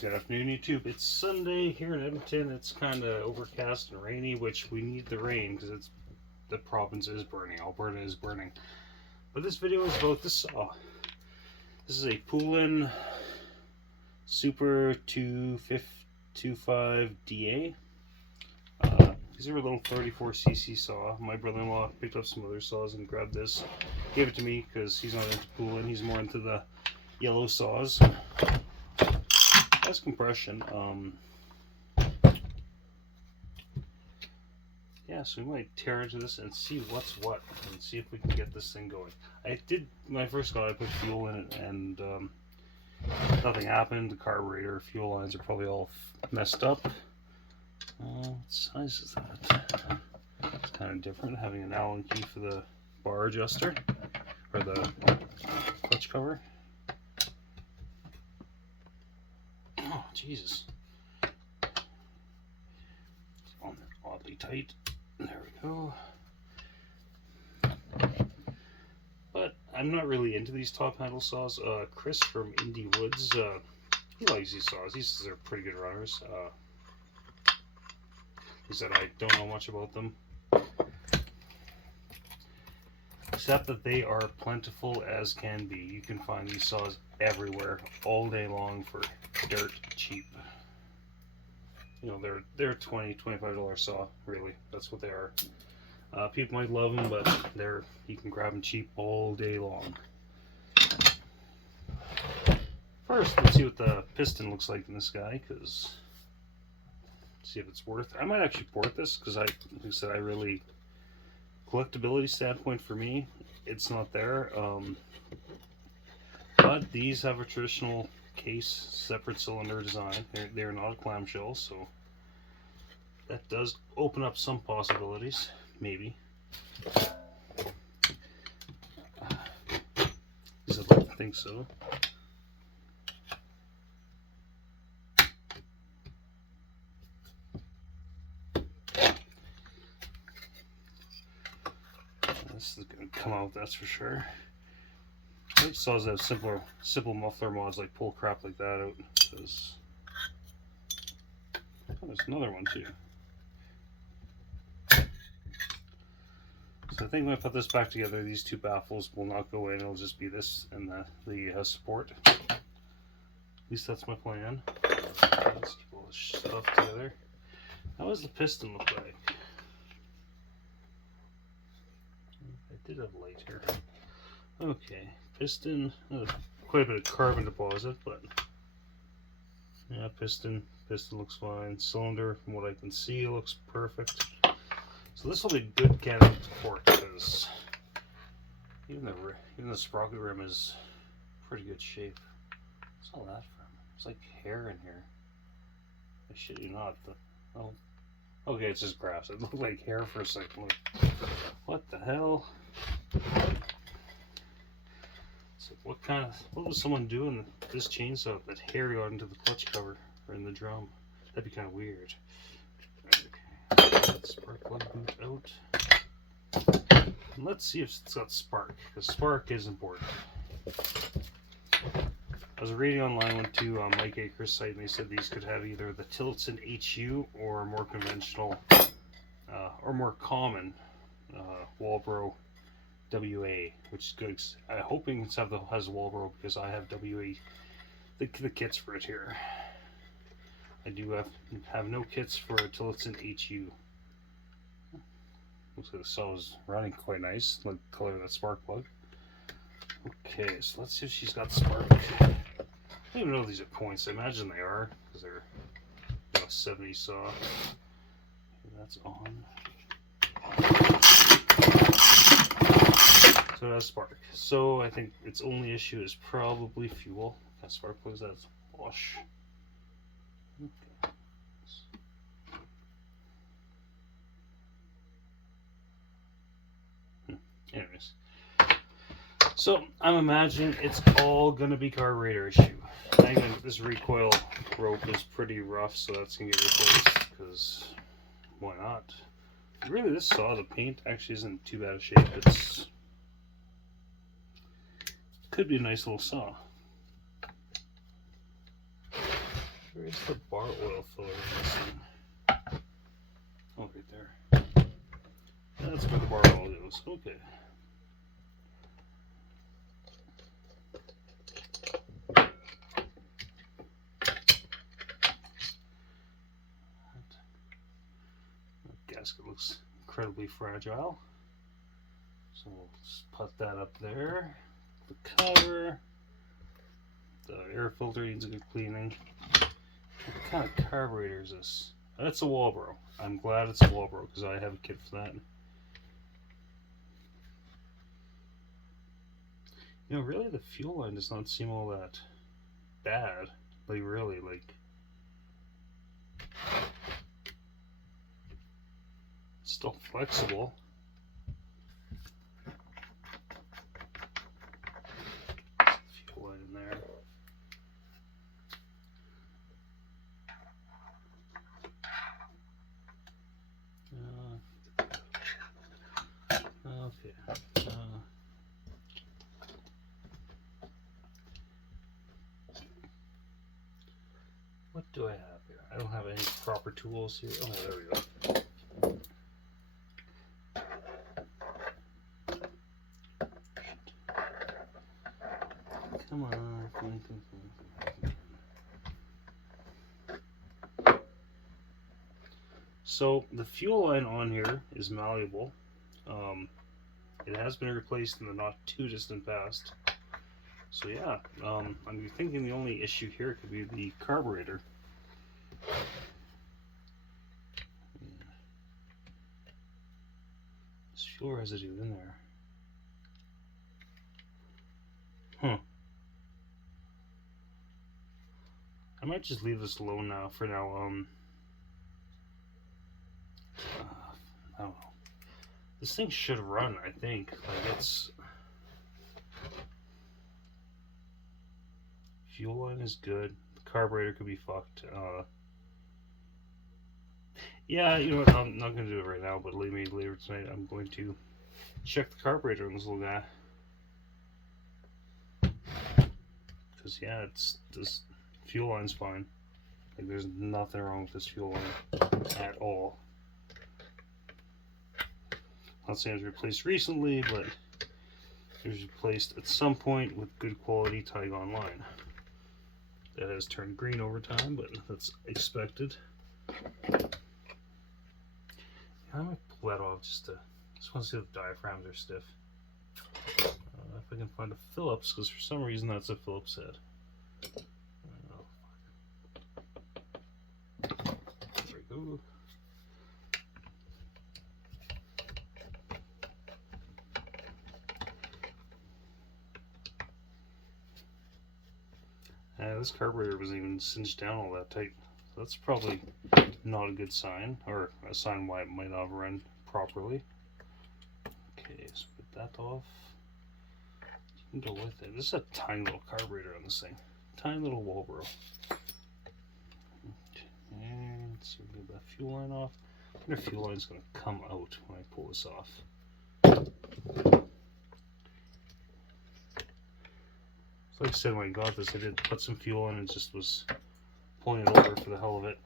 Good afternoon, YouTube. It's Sunday here in Edmonton. It's kind of overcast and rainy, which we need the rain because the province is burning. Alberta is burning. But this video is about the saw. This is a Poulan Super 225 DA. These are a little 34cc saw. My brother-in-law picked up some other saws and grabbed this. Gave it to me because he's not into Poulan. He's more into the yellow saws. That's compression. Yeah, so we might tear into this and see what's what and see if we can get this thing going. I did, when I first got it, I put fuel in it and nothing happened. The carburetor fuel lines are probably all messed up. What size is that? It's kind of different, having an Allen key for the bar adjuster or the clutch cover. Oh, Jesus. It's on there oddly tight. There we go. But I'm not really into these top handle saws. Chris from Indie Woods, he likes these saws. He says they're pretty good runners. He said I don't know much about them, except that they are plentiful as can be. You can find these saws everywhere, all day long for dirt cheap. You know, they're $20, $25 saw, really. That's what they are. People might love them, but you can grab them cheap all day long. First, let's see what the piston looks like in this guy, because see if it's worth. I might actually port this because like I said, I really, collectability standpoint for me, it's not there. But these have a traditional case, separate cylinder design. They're not a clamshell, so that does open up some possibilities, maybe. I don't think so. This is going to come out, that's for sure. Most saws have simple muffler mods like pull crap like that out. Because there's another one too. So I think when I put this back together, these two baffles will not go in. It'll just be this and the support. At least that's my plan. Let's keep all this stuff together. How does the piston look like? I did have light here. Okay, piston, quite a bit of carbon deposit, but yeah, piston looks fine. Cylinder, from what I can see, looks perfect. So this will be a good candidate to port because even the sprocket rim is pretty good shape. What's all that from? It's like hair in here. I shit you not. Oh, okay, it's just grass. It looked like hair for a second. Look. What the hell? So what was someone doing this chainsaw that hair got into the clutch cover or in the drum? That'd be kind of weird. Okay, spark plug boot out. And let's see if it's got spark, because spark is important. I was reading online, went to Mike Akers' site, and they said these could have either the Tillotson HU or more conventional or more common Walbro WA, which is good. I'm hoping it has Walbro because I have WA, the kits for it here. I do have no kits for Tillotson HU. Looks like the saw is running quite nice. Like the color of that spark plug. Okay, so let's see if she's got spark. I don't even know if these are points. I imagine they are because they're a 70 saw. Okay, that's on. So it has spark. So I think its only issue is probably fuel. That spark plugs, that's wash. Okay. Anyways. So I'm imagining it's all gonna be carburetor issue. I think this recoil rope is pretty rough, so that's gonna get replaced because why not? Really, this saw, the paint actually isn't too bad a shape. It's could be a nice little saw. Where's the bar oil filler in this thing? Oh, right there. That's where the bar oil goes. Okay. That gasket looks incredibly fragile. So we'll just put that up there. The cover. The air filter needs a good cleaning. What kind of carburetor is this? That's a Walbro. I'm glad it's a Walbro because I have a kit for that. You know, really the fuel line does not seem all that bad. Like, really, like... It's still flexible. Fuel line in there. Okay. What do I have here? I don't have any proper tools here. Oh, there we go. Come on. Come on. So the fuel line on here is malleable. It has been replaced in the not too distant past. So yeah, I'm thinking the only issue here could be the carburetor. There's fuel residue in there. Huh. I might just leave this alone now for now. I don't know. This thing should run, I think. Like, it's... Fuel line is good. The carburetor could be fucked. Yeah, you know what? I'm not going to do it right now, but maybe later tonight I'm going to check the carburetor on this little guy. Because, yeah, this fuel line's fine. Like, there's nothing wrong with this fuel line at all. Not saying it was replaced recently, but it was replaced at some point with good quality Tygon line. That has turned green over time, but that's expected. I might pull that off just want to see if the diaphragms are stiff. If I can find a Phillips, because for some reason that's a Phillips head. There we go. This carburetor wasn't even cinched down all that tight. So that's probably not a good sign, or a sign why it might not run properly. Okay, so put that off. You can go with it. This is a tiny little carburetor on this thing. Tiny little Walbro. And let's see if we get that fuel line off. The fuel line is going to come out when I pull this off. Like I said, when I got this, I did put some fuel in and just was pulling it over for the hell of it.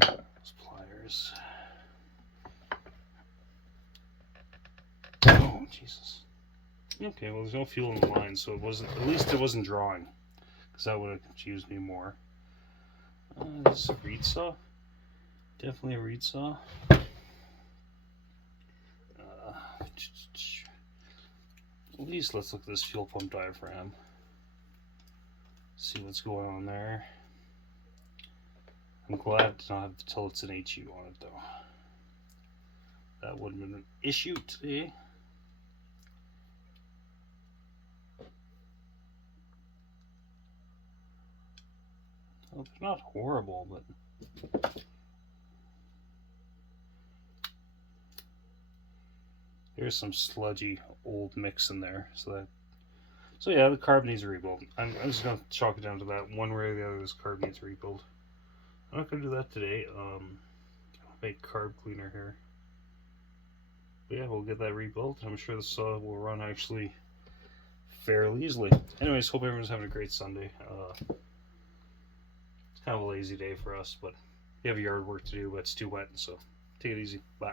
Those pliers. Oh, Jesus. Okay, well, there's no fuel in the line, so it wasn't, at least it wasn't drawing, because that would have confused me more. This is a reed saw. Definitely a reed saw. At least let's look at this fuel pump diaphragm. See what's going on there. I'm glad to not have to tell it's an HU on it though. That would have been an issue today. Well, they're not horrible, but there's some sludgy old mix in there. So yeah, the carb needs a rebuild. I'm just gonna chalk it down to that. One way or the other, this carb needs a rebuild. I'm not gonna do that today. I'll make carb cleaner here. But yeah, we'll get that rebuilt. I'm sure the saw will run actually fairly easily. Anyways, hope everyone's having a great Sunday. It's kind of a lazy day for us, but we have yard work to do, but it's too wet, so take it easy. Bye.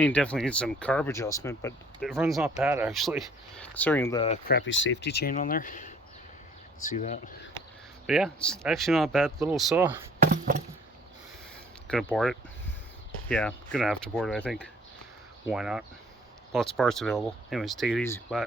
I mean, definitely needs some carb adjustment, but it runs not bad actually, considering the crappy safety chain on there. See that? But yeah, it's actually not a bad little saw. Gonna board it. Yeah, gonna have to board it, I think. Why not? Lots of parts available. Anyways, take it easy. Bye.